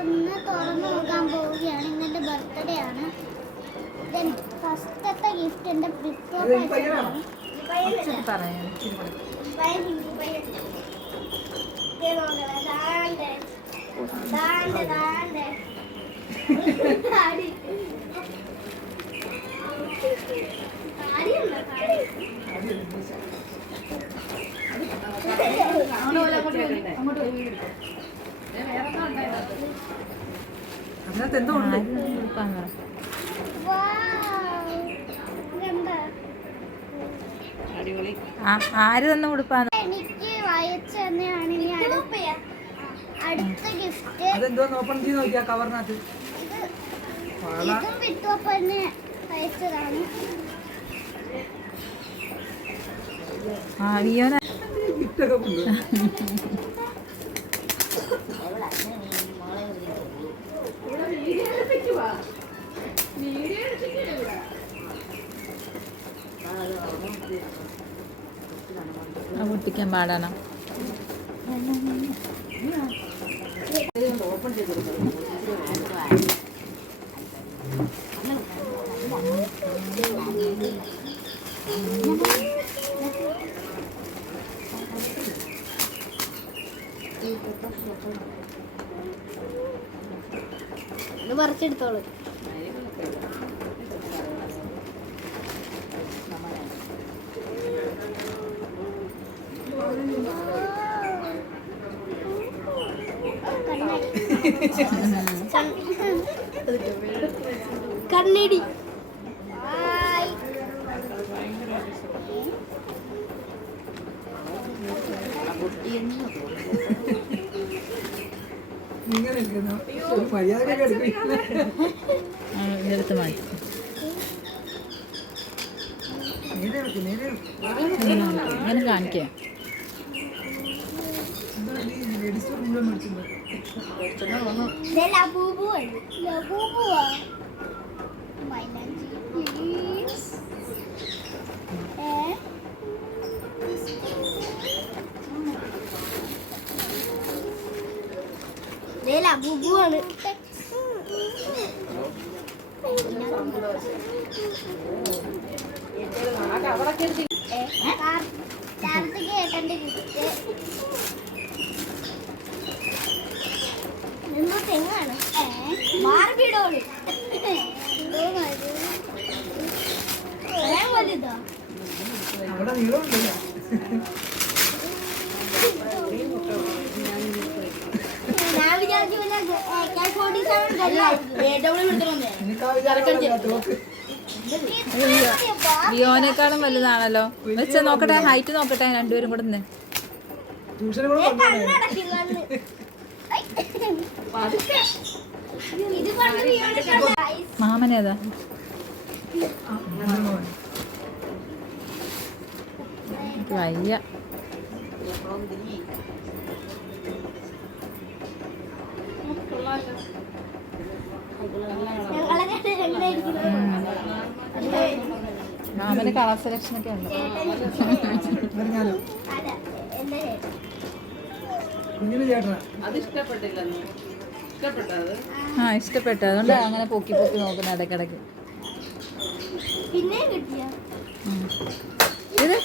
ഒന്ന് തുറന്നു നോക്കാൻ പോവുകയാണ്. ഇന്നെൻ്റെ ബർത്ത്ഡേ ആണ്. ഫസ്റ്റത്തെ ഗിഫ്റ്റ് എൻ്റെ അതിനകത്ത് എന്തോ ഉണ്ട്. ആര് തന്നെ ഉടുപ്പാണ്? എനിക്ക് വായിച്ചു തന്നെയാണ്. ഇനി അടുത്ത ഗിഫ്റ്റ് അതെന്തോന്ന് ഓപ്പൺ ചെയ്ത് നോക്കിയാ കവറിനകത്ത്. ഇതും വിട്ടുവപ്പന്നെ അയച്ചതാണ്. ഗിഫ്റ്റൊക്കെ പൊട്ടിക്കാൻ പാടാണ്. ഇത് പറിച്ചെടുത്തോളൂ. കണ്ണടി എടുത്ത് മാറ്റി അങ്ങനെ കാണിക്കാം. ബുബുവാണ്. കാർത്തികേട്ടന്റെ ഗിഫ്റ്റ് എന്തോ തെങ്ങാണ്. ബാർബിഡോള് വലുതോ? അവിടെ നീളമുണ്ടല്ലോ. ഞാൻ വിചാരിച്ചു ലിയോനേക്കാളും വലുതാണല്ലോ. വെച്ച് നോക്കട്ടെ, ഹൈറ്റ് നോക്കട്ടെ രണ്ടുപേരും കൂടെ നിന്ന്. മാമനേതാ? വയ്യ. മാമന് കളർ സെലക്ഷൻ ഒക്കെ ഉണ്ട്. ആ ഇഷ്ടപ്പെട്ടു, അതുകൊണ്ട് അങ്ങനെ പൊക്കി പൊക്കി നോക്കുന്ന ഇടയ്ക്കിടയ്ക്ക്. ഇത്